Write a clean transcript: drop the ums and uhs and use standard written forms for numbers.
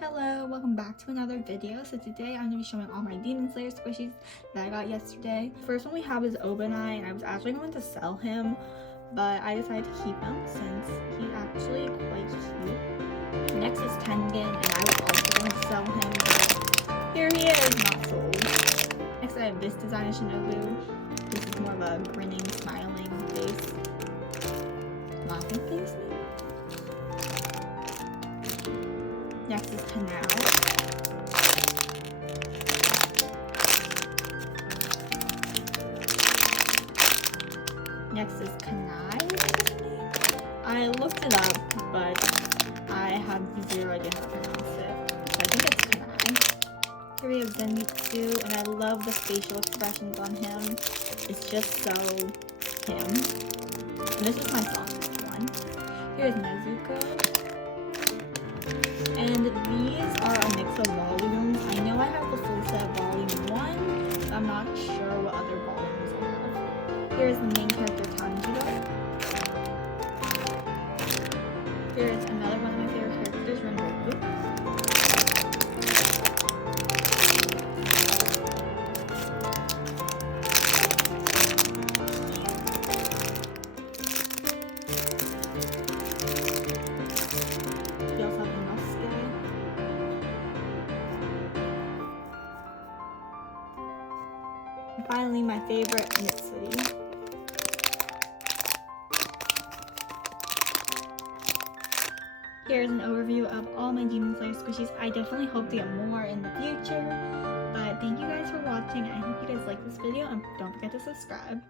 Hello, welcome back to another video. So today I'm going to be showing all my Demon Slayer squishies that I got yesterday. The first one we have is Obanai, and I was actually going to sell him, but I decided to keep him since he's actually quite cute. Next is Tengen, and I was also going to sell him, but here he is, not sold. Next I have this design of Shinobu. This is more of a grinning, smiling face. Laughing face, maybe? Next is Kanao. Next is Kanai. I looked it up, but I have zero idea how to pronounce it. So I think it's Kanai. Here we have Zenitsu, and I love the facial expressions on him. It's just so him. And this is my softest one. Here's Nezuko. And these are a mix of volumes. I know I have the full set volume 1, but I'm not sure what other volumes I have. Here's the main character Tanjiro. Here's another one of my favorite characters, Rengoku. We also have Inosuke. And finally, my favorite, Mitsuri. Here's an overview of all my Demon Slayer squishies. I definitely hope to get more in the future. But thank you guys for watching. I hope you guys like this video, and don't forget to subscribe.